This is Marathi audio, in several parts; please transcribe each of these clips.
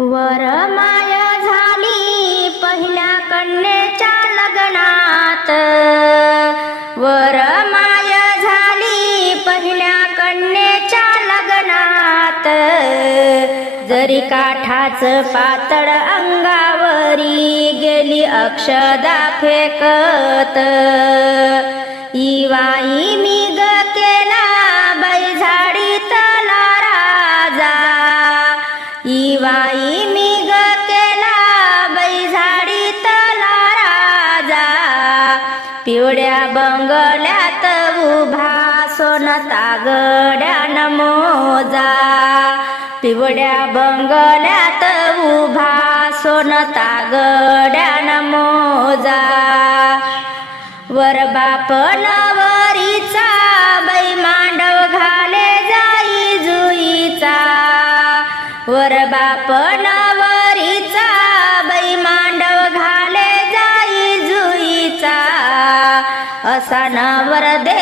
वरमाय झाली पहिल्या कन्येच्या लग्नात. वरमाय झाली पहिल्या कन्येच्या लग्नात. जरी काठाच पातळ अंगावरी गेली अक्षदा फेकत. इवाई सोनता नमोजा मोजा. पिवड्या बंगल्यात उभा सोनता गड्या मोजा. वर बाप नवरीचा बाई मांडव घाले जाई जुईचा. वर बाप नवरीचा बाई मांडव घाले जाई जुईचा. असा नवर दे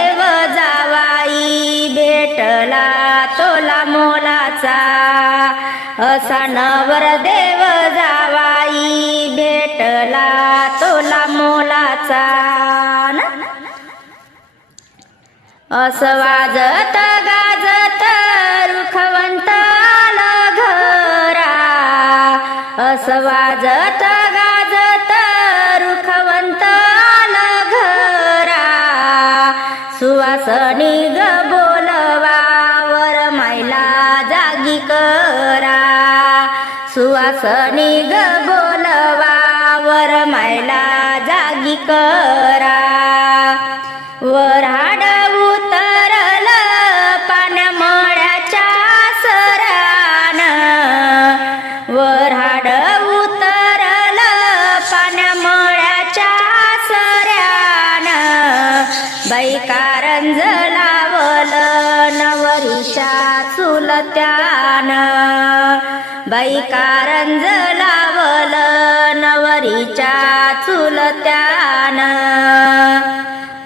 असा नवर देव जावाई भेटला तोला मोलाचा असं वाजत गा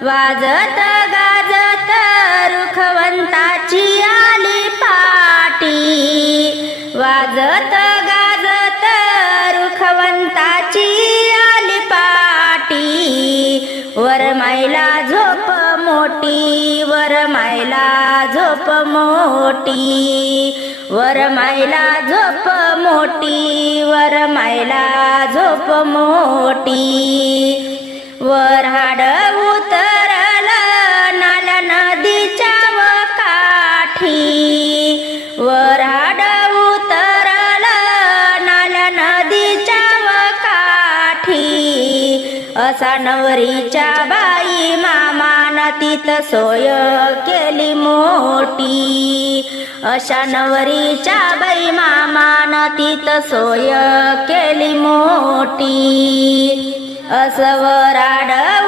वाजत गाजत रुखवंताची आली पाटी. वाजत गाजत रुखवंताची आली पाटी. वर मायला झोप मोठी वर मायला झोप मोठी. वर मायला झोप मोठी वर मायला झोप मोठी. हा असा बाई मामान तीत सोय केली मोठी. अशा नवरीच्या बाई मामान तीत सोय केली मोठी. असवराड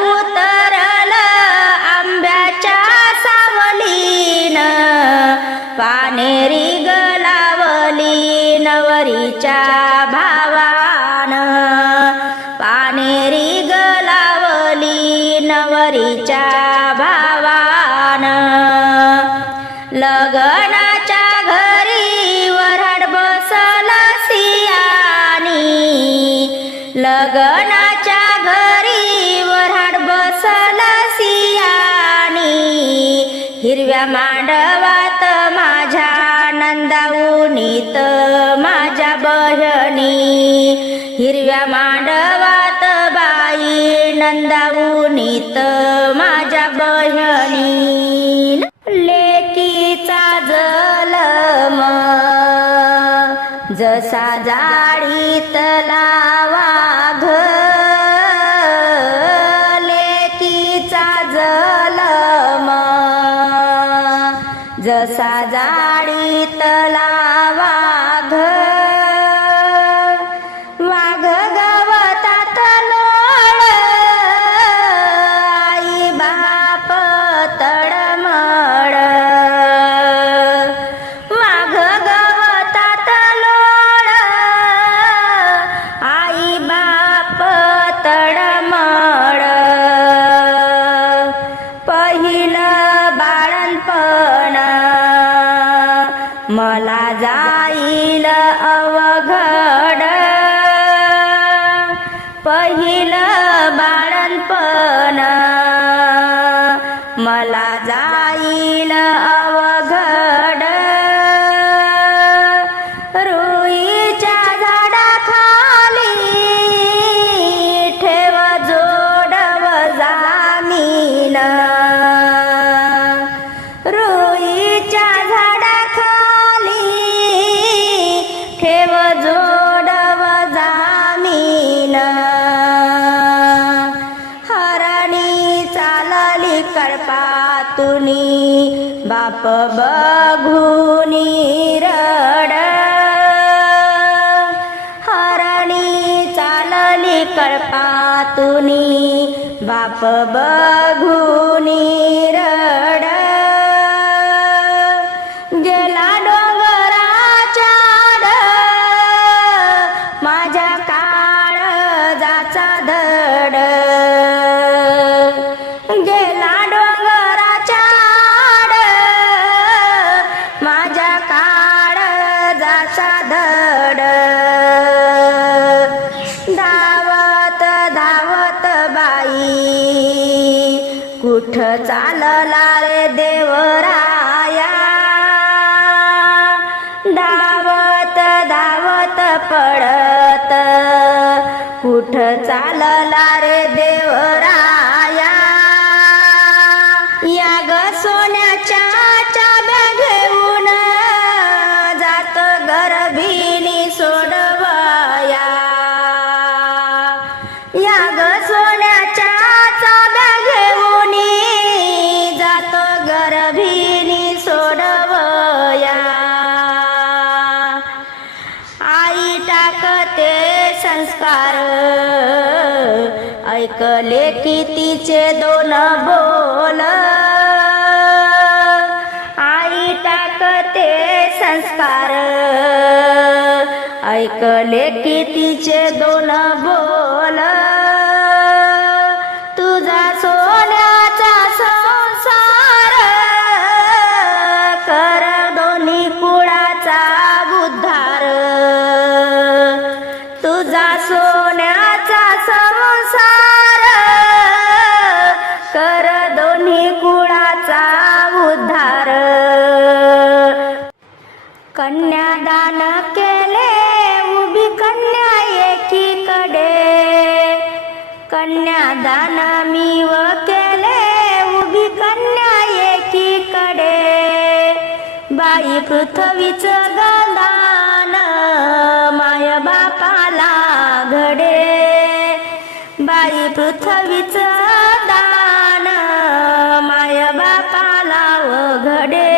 लग्नाच्या घरी वराड बसल सियानी. हिरव्या मांडवात माझ्या नंदाऊनीत माझ्या बहिणी. हिरव्या मांडवात बाई नंदाऊनीत उनीत जसा लावा लावाघ casa बाप बघुनी रड. हरणी चालली कळपातुनी. बाप बघुनी रड. कितीचे दोन बोल? आई टाकते संस्कार. ऐकले कितीचे दोन बोल? बाई पृथ्वीच दान माय बापाला व घडे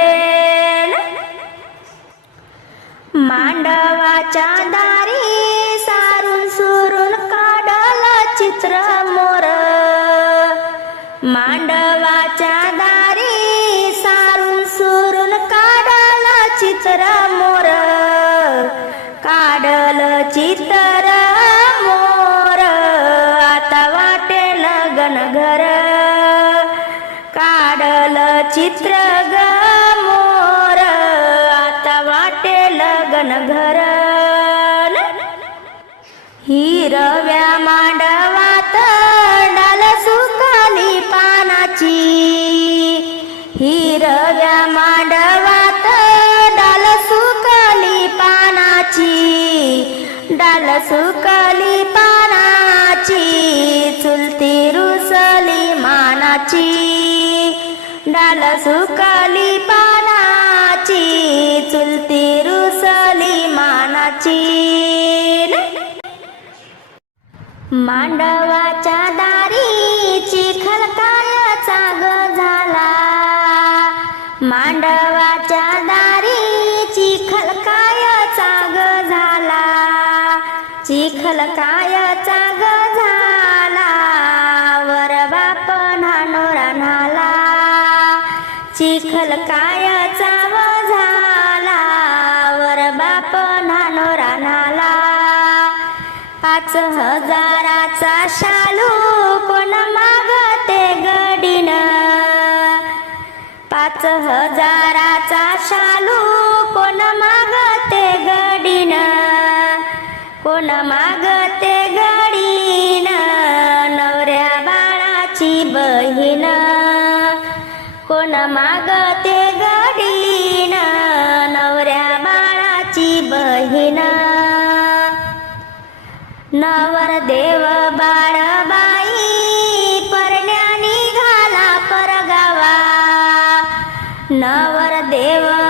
मांडवाच्या दारी सारून सुरून काढल चित्र मोर. मांडवाच्या दारी सारून सुरून काढल चित्र मोर. काढल चित्र सुकली पानाची चुलती रुसली मानाची. डाल सुकाली पानाची चुलती रुसली मानाची. मांडवाच्या दारी चिखल कायचा ग झाला. मांडव चिखल कायचा ग झाला वर बाप नानोरा नाला चिखल कायचा व झाला वर बाप नानोरा नाला पाच हजाराचा शालू कोण मागते गडीन? पाच हजाराचा शालू कोण मा कोण मागते गडीन नवऱ्या बाळाची बहीण. कोण मागते गडीन नवऱ्या बाळाची बहीण. नवर देव बाळ बाई परण्या निघाला परगावा. नवर देव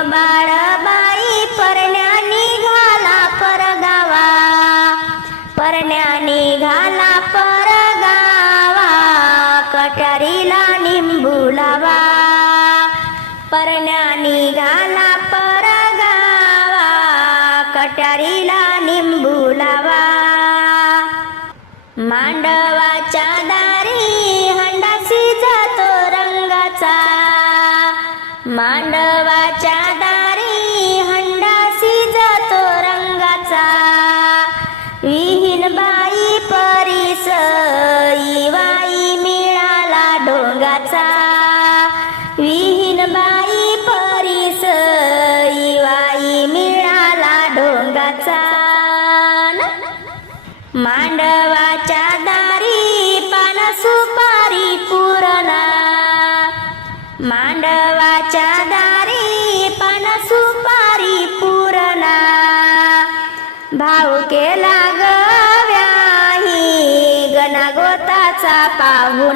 मांडवाच्या दारी हंडासी जातो रंगाचा. विहीन बाई परीस इवाई मिळाला डोंगाचा. विहीन बाई परीस इवाई मिळाला डोंगाचा. मांडवाच्या दारी पान सुपारी पुरणा hago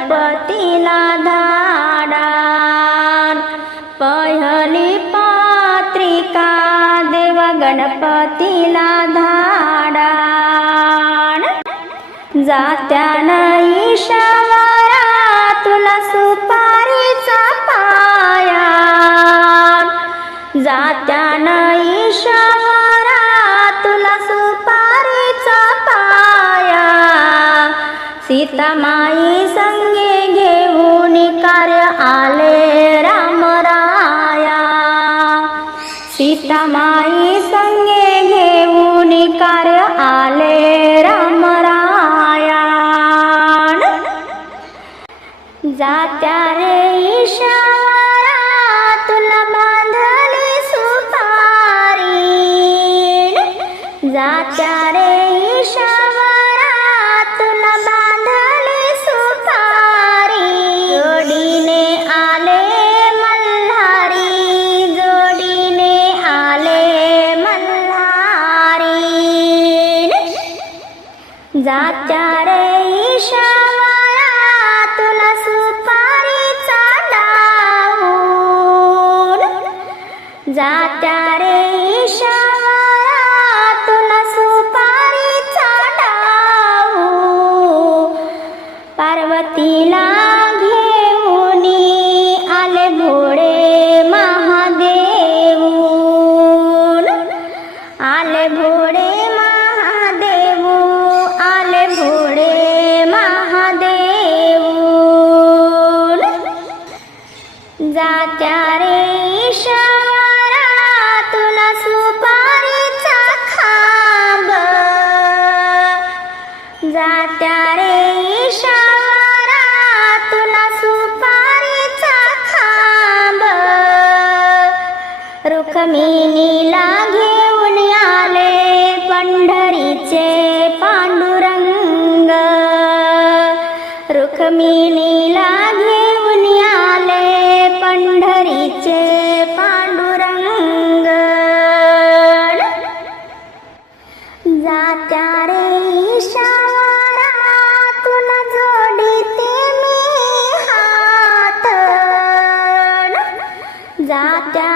गणपतीला धाडा पहिली पात्रिका देव गणपतीला धाडा जात्या नाही तुला प्यारे रे तुला बांधली सुपारी. जात्या रे इशारा तुला बांधली सुपारी. जोडीने आले मल्हारी जोडीने आले मल्हारी. जात्या रे इशारा जात्या रुक्मिणी घेऊन आले पंढरीचे पांडुरंग. रुक्मिणी घेऊन आले पंढरीचे पांडुरंग. जात्या रे तुला जोडीते मी जात्या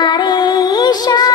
下